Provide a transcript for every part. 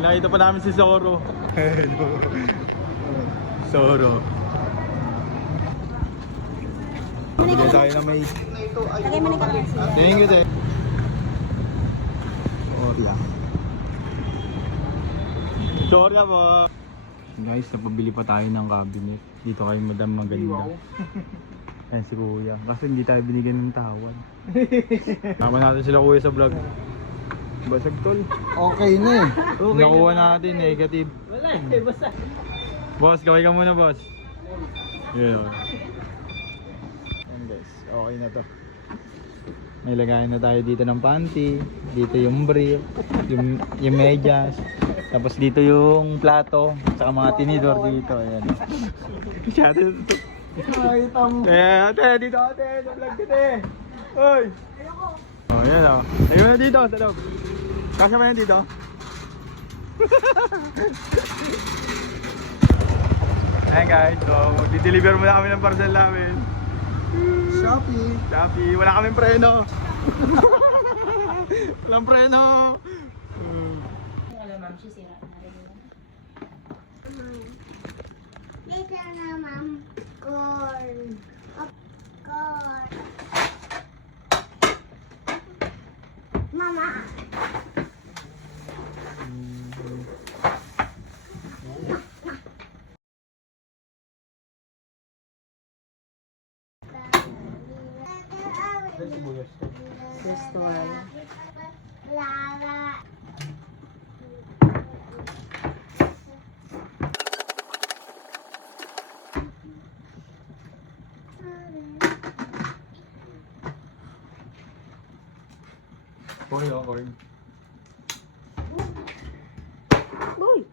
nakita pa namin si Zoro. Zoro. Bigyan tayo na may... Lagay mo na. Thank you, te. Orla. Sorry po. Guys, napabili pa tayo ng cabinet. Dito kay Madam Maganda. Ayan si Kuya. Kasi hindi tayo binigyan ng tawad. Tama natin sila Kuya sa vlog. Basag tol. Okay na eh. Nakuha natin negative. Wala eh, basta. Boss, kaway ka muna, boss. Yun. oh. Ayan guys, okay na to. May lagayan na tayo dito ng panty, dito yung brief, yung, yung medyas, tapos dito yung plato, saka mga tinidor dito. Ayan. Masyado na to. Nakita mo. Eh, ate, dito ate, sa vlog kita eh. Hoy! Oh, yan oh. Tayo na dito, sa loob. Kasya mo yan dito? Ayan guys, so di-deliver muna kami ng parcel namin. Shopee. Shopee, wala kaming preno. Walang preno. Wala ma'am, siya sira. Dito na, ma'am. Corn. Lara. Corn oh, corn. Uy!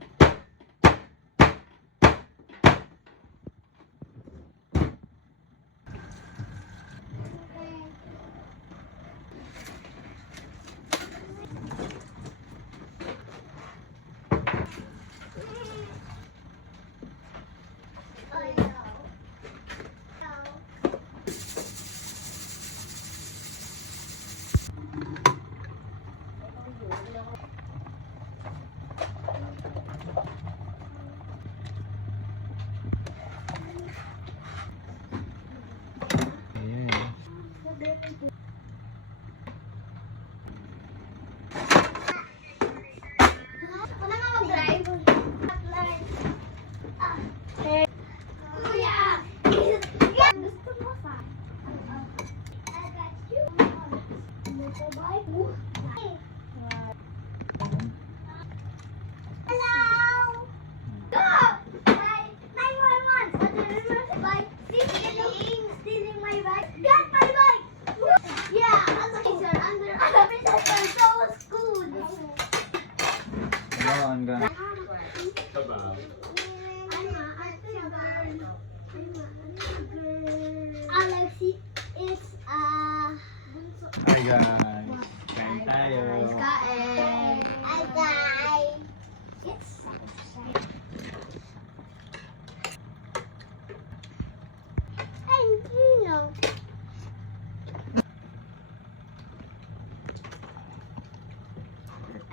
Pangga. Alexi, it's uh,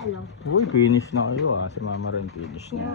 Hello. Uy, finish na kayo ah. Si mama rin finish na.